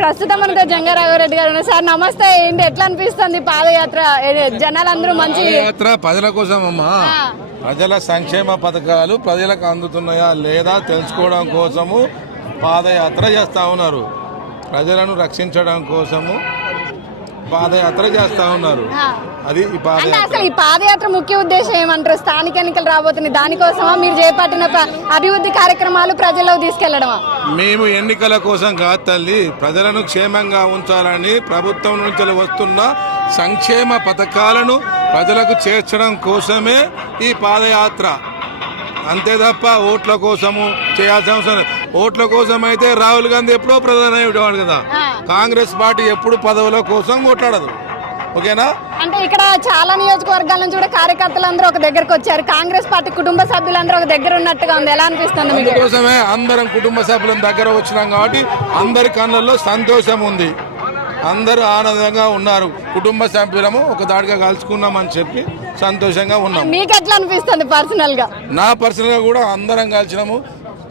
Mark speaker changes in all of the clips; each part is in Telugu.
Speaker 1: ప్రస్తుతం మనతో జంగారావు రెడ్డి గారు ఉన్నారు. సార్ నమస్తే. ఏంటి ఎట్లా అనిపిస్తుంది పాదయాత్ర? జనాలందరూ మంచి
Speaker 2: పాదయాత్ర ప్రజల కోసం అమ్మా. ప్రజల సంక్షేమ పథకాలు ప్రజలకు అందుతున్నాయా లేదా తెలుసుకోవడం కోసము పాదయాత్ర చేస్తా ఉన్నారు. ప్రజలను రక్షించడం కోసము పాదయాత్ర చేస్తా ఉన్నారు. అది ఈ
Speaker 1: అంటే అసలు ఈ పాదయాత్ర ముఖ్య ఉద్దేశం ఏమంటారు? స్థానిక ఎన్నికలు రాబోతున్నాయి. దానికోసమా మీరు చేపట్టిన అభివృద్ధి కార్యక్రమాలు ప్రజల్లోకి తీసుకెళ్ళడమా?
Speaker 2: మేము ఎన్నికల కోసం కాదు తల్లి ప్రజలను క్షేమంగా ఉంచాలని ప్రభుత్వం నుంచి వస్తున్న సంక్షేమ పథకాలను ప్రజలకు చేర్చడం కోసమే ఈ పాదయాత్ర. అంతే తప్ప ఓట్ల కోసము చేయాల్సిన అవసరం. ఓట్ల కోసం అయితే రాహుల్ గాంధీ ఎప్పుడో ప్రధాని అయ్యేవాడు కదా. కాంగ్రెస్ పార్టీ ఎప్పుడు పదవుల కోసం కొట్లాడదు ఓకేనా?
Speaker 1: అంటే ఇక్కడ చాలా నియోజకవర్గాల నుంచి కూడా కార్యకర్తలందరూ ఒక దగ్గరకు వచ్చారు. కాంగ్రెస్ పార్టీ కుటుంబ సభ్యులందరూ ఒక దగ్గర ఉన్నట్టుగా ఉంది. ఎలా అనిపిస్తుంది మీకు?
Speaker 2: అందుకోసమే అందరం కుటుంబ సభ్యుల దగ్గర వచ్చినాం కాబట్టి అందరి కళ్ళల్లో సంతోషం ఉంది. అందరూ ఆనందంగా ఉన్నారు. కుటుంబ సభ్యులము ఒక దాడిగా కలుసుకున్నామని చెప్పి సంతోషంగా ఉన్నాం
Speaker 1: మీకు ఎట్లా అనిపిస్తుంది పర్సనల్గా?
Speaker 2: నా పర్సనల్గా కూడా అందరం కలిసినాము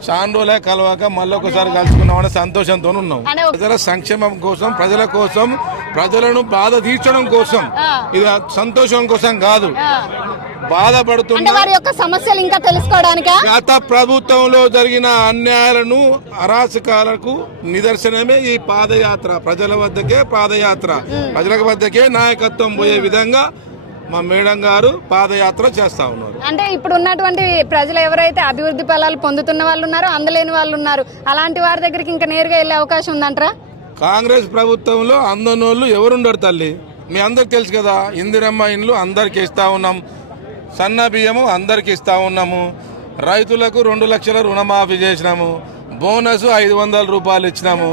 Speaker 2: రోజులే కలవాక మళ్ళీ ఒకసారి కలుసుకున్నామని సంతోషంతో ఉన్నాం. ప్రజల సంక్షేమం కోసం ప్రజల కోసం ప్రజలను బాధ తీర్చడం కోసం. ఇది సంతోషం కోసం కాదు. బాధపడుతున్న
Speaker 1: అంటే వారి యొక్క సమస్యలు ఇంకా తెలుసుకోవడానికా?
Speaker 2: గత ప్రభుత్వంలో జరిగిన అన్యాయాలను అరాచకాలకు నిదర్శనమే ఈ పాదయాత్ర. ప్రజల వద్దకే పాదయాత్ర. ప్రజల వద్దకే నాయకత్వం పోయే విధంగా మా మేడం గారు పాదయాత్ర చేస్తా ఉన్నారు.
Speaker 1: అంటే ఇప్పుడు ఉన్నటువంటి ప్రజలు ఎవరైతే అభివృద్ధి ఫలాలు పొందుతున్న వాళ్ళు ఉన్నారో అందలేని వాళ్ళు ఉన్నారు అలాంటి వారి దగ్గరికి ఇంకా నేరుగా వెళ్ళే అవకాశం ఉందంటారా?
Speaker 2: కాంగ్రెస్ ప్రభుత్వంలో అందనోళ్ళు ఎవరుండరు తల్లి? మీ అందరికి తెలుసు కదా ఇందిరమ్మ ఇండ్లు అందరికి ఇస్తా ఉన్నాం సన్న బియ్యము అందరికి ఇస్తా ఉన్నాము రైతులకు రెండు లక్షల రుణమాఫీ చేసినాము బోనస్ ఐదు వందల రూపాయలు ఇచ్చినాము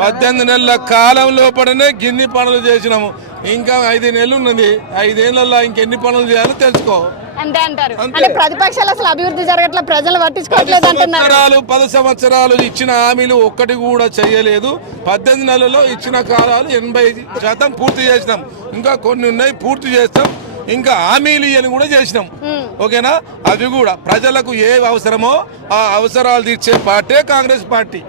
Speaker 2: పద్దెనిమిది నెలల కాలం లోపలనే గిన్ని పనులు చేసినాము. ఇంకా ఐదు నెలలు ఉన్నది. ఐదేళ్ళలో ఇంకెన్ని పనులు చేయాలో తెలుసుకో.
Speaker 1: అంతే అంటారు. అంటే ప్రతిపక్షాలు అసలు అభివృద్ధి జరగట్లే ప్రజలు
Speaker 2: పది
Speaker 1: పట్టించుకోవట్లేదు అంటున్నారు.
Speaker 2: సంవత్సరాలు పది సంవత్సరాలు ఇచ్చిన హామీలు ఒక్కటి కూడా చేయలేదు. పద్దెనిమిది నెలల్లో ఇచ్చిన కాలాలు ఎనభై శాతం పూర్తి చేసినాం. ఇంకా కొన్ని ఉన్నాయి పూర్తి చేస్తాం. ఇంకా హామీలు ఇవని కూడా చేసినాం. ఓకేనా? అవి కూడా ప్రజలకు ఏ అవసరమో ఆ అవసరాలు తీర్చే పార్టీ కాంగ్రెస్ పార్టీ.